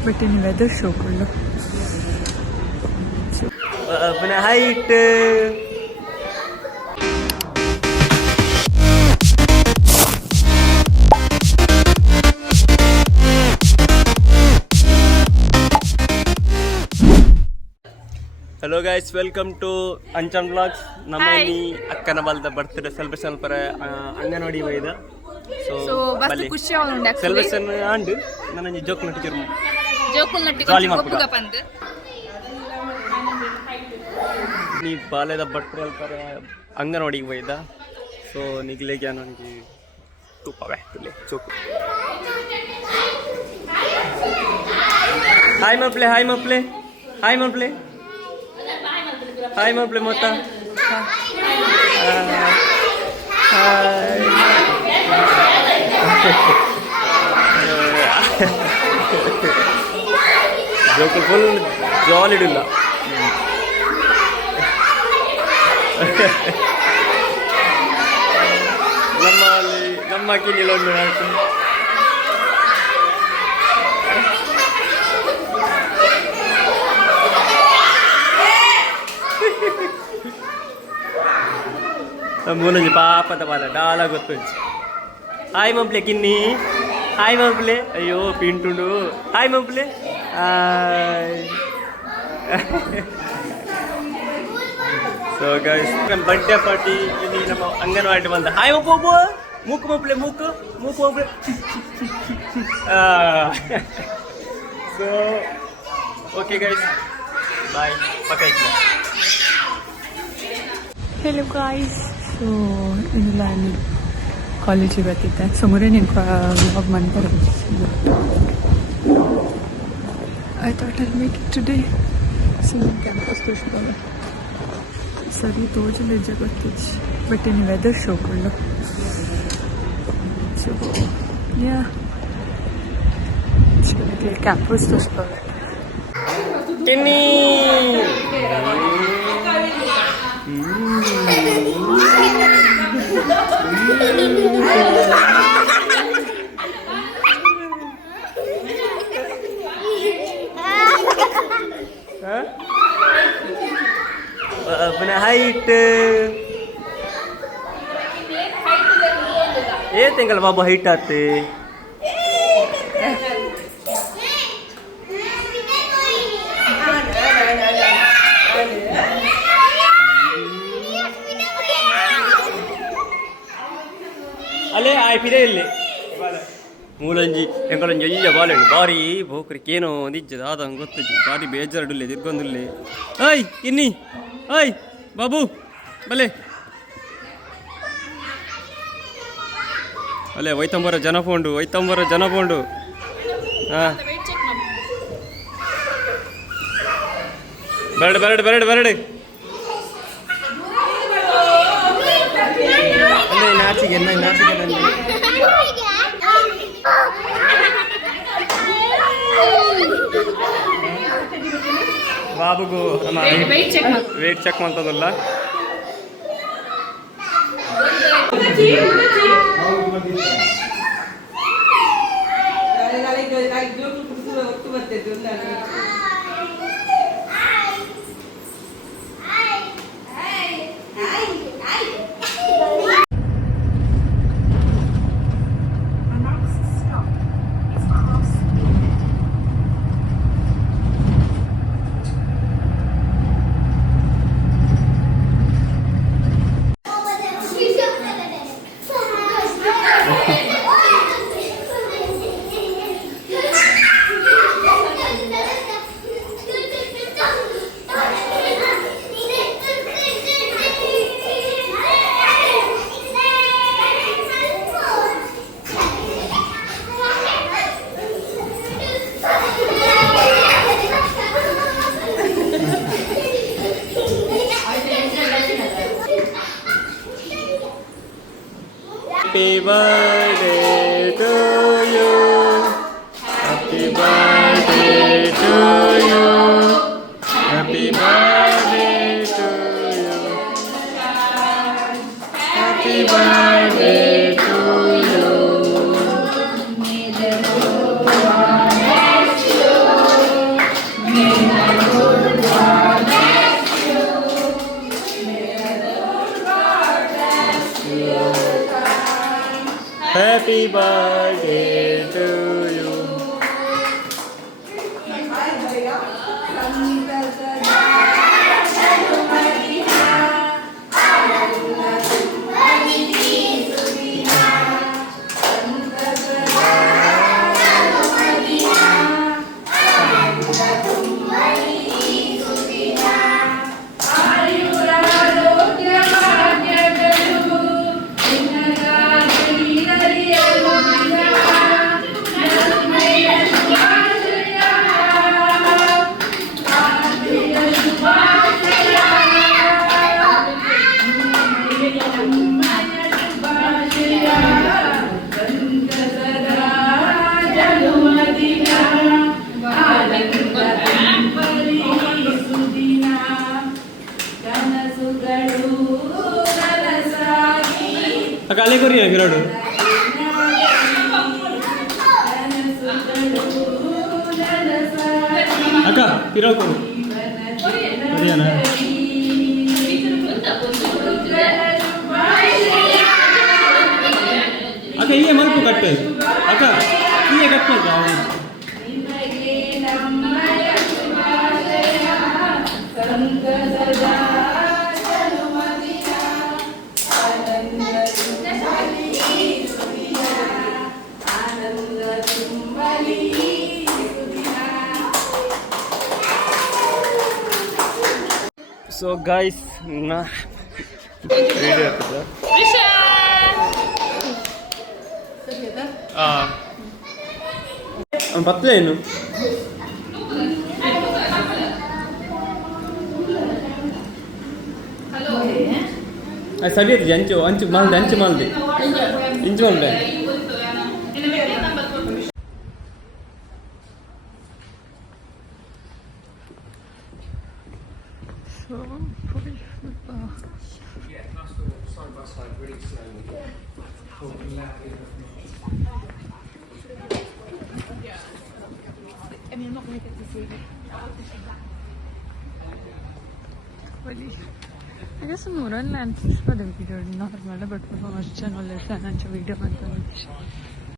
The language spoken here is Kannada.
बट इन वेदर शो कर लो अपना height hello guys welcome to Anchan blogs ನಮ್ಮ ಇಲ್ಲಿ ಅಕ್ಕನ ಬಾಲ್ದ ಬರ್ತ್ಡೇ ಸೆಲೆಬ್ರೇಷನ್ ಪರ ಅಂಗನವಾಡಿ ಬೈದ ಸೊ ಬಸ್ ಖುಷಿ ಆಗುಂಡು ಸೆಲೆಬ್ರೇಷನ್ ಆಂಡ್ ನನ್ನ ಜೋಕ್ ನಟಿಚರು ಜೋಕುಲ್ ನಟಿ ಗೊಪ್ಪುಗ ಪಂದ್ ನೀ ಬಾಲ್ಯದ ಬರ್ತ್ಡೇ ಪರ ಅಂಗನವಾಡಿಗೆ ಬೈದ ಸೊ ನಿಗ್ಲೆಗೆ ನನಗೆ ತುಪ್ಪವೇ ತುಲೆ ಚೋಕು ಹಾಯ್ ಮಪ್ಲೆ ಹಾಯ್ ಮಪ್ಲೆ ಹಾಯ್ ಮಪ್ಲೆ ಹಾಯ್ ಮಪ್ಲೆ ಮೊತ್ತ ಜೋಕು ಫುಲ್ ಜಾಲಿಡಿಲ್ಲ ನಮ್ಮ ಕಿಲಿಲ್ಲ ಒಂದು ಮೂಲಂಜಿ ಪಾಪದ ಬಾಲ ಡಾಲ ಗೊತ್ತುಂಚು ಹಾಯ್ ಮಬ್ಲೆ ಕಿನ್ನಿ ಹಾಯ್ ಮಬ್ಲೆ ಅಯ್ಯೋ ಪಿಂಟುಂಡು ಹಾಯ್ ಮಬ್ಲೆ ಸೊ ಗೈಸ್ ಬರ್ಡೇ ಪಾರ್ಟಿ ಇಲ್ಲಿ ನಮ್ಮ ಅಂಗನವಾಡಿ ಬಂದ ಹಾಯ್ ಮಬ್ಬ ಮೂಕು ಮಬ್ಲೆ ಮೂಕು ಮೂಕು ಮಬ್ಲೆ ಸೊ ಓಕೆ ಗೈಸ್ ಬಾಯ್ ಪಕ್ಕ हेलो गाइस सो ಇಲ್ಲ ಕಾಲೇಜಿಗೆ ಬರ್ತಿದ್ದೆ ಸುಮಾರೇ ನಿನ್ನ ವ್ಲಾಗ್ ಮಾಡ್ತಾರೆ I thought I make it today so campus ತೋರಿಸ್ಕೊಳ್ಳ ಸರಿ ತೋಜಲು ನಿಜ ಗೊತ್ತಿದ್ದು ಬಟ್ ಇನ್ನು ವೆದರ್ ಶೋ ಕೊಳ್ಳು ಸೊ ಯಾ ಕ್ಯಾಂಪಸ್ ತೋರಿಸ್ಕೊಳ್ಳ ಟಿನ್ನಿ अपना हाइट ये तेंगल बाबू हाइट आते ಅಲ್ಲೇ ಆಯ್ ಪಿರೇ ಇಲ್ಲೇ ಮೂಲಂಜಿ ಎಂಕಲಂಜಿ ಅಯ್ಯ ಬಾಲೆಂಡು ಬಾರಿ ಬೋಕ್ರಿಕೇನೋ ನಿಜ್ಜದ ಆದಂಗೆ ಗೊತ್ತಜ್ಜಿ ಬಾರಿ ಬೇಜಾರಡುಲ್ಲೆ ತಿರ್ಗೊಂದುಲ್ಲೆ ಓಯ್ ಇನ್ನಿ ಓಯ್ ಬಾಬು ಬಲೆ ಅಲ್ಲೇ ವೈತಂಬರ ಜನ ಪೋಂಡು ಹಾಂ ಬರಡು ಅಲ್ಲೇ ನಾಚಿಗೆ ನನಗೆ ಬಾಬುಗೂ ವೇಟ್ ಚೆಕ್ ಮಾಡ್ತದಲ್ಲ Happy birthday to you. Happy birthday to you. Happy birthday to you. Happy birthday to you. Birthday to you. ಅಕ್ಕ ಅಲ್ಲೇ ಕೊರಿ ಗಿರೋಡು ಅಕ್ಕ ಪಿರೋಕು ಕೊರಿಯಾನ ಅಕ್ಕ ಹೀಗೆ ಮಲ್ಪು ಕಟ್ಟು ಅಕ್ಕ ಹೀಗೆ ಕಟ್ ಮಾಡ್ತಾ ಸೊ ಗೈಸ್ ನಾ ವಿಡಿಯೋ ಆಗ್ತದೆ ಪತ್ತಲೆ ಏನು ಅದು ಸರಿ ಐತಿ ಅಂಚು ಅಂಚು ಮಾಲ್ದೆ ಅಂಚು ಮಾಲ್ದೆ ಇಂಚು ಮಾಲ್ದೆ I guess more than land fish for the video, not matter, but for much channel, let's an video.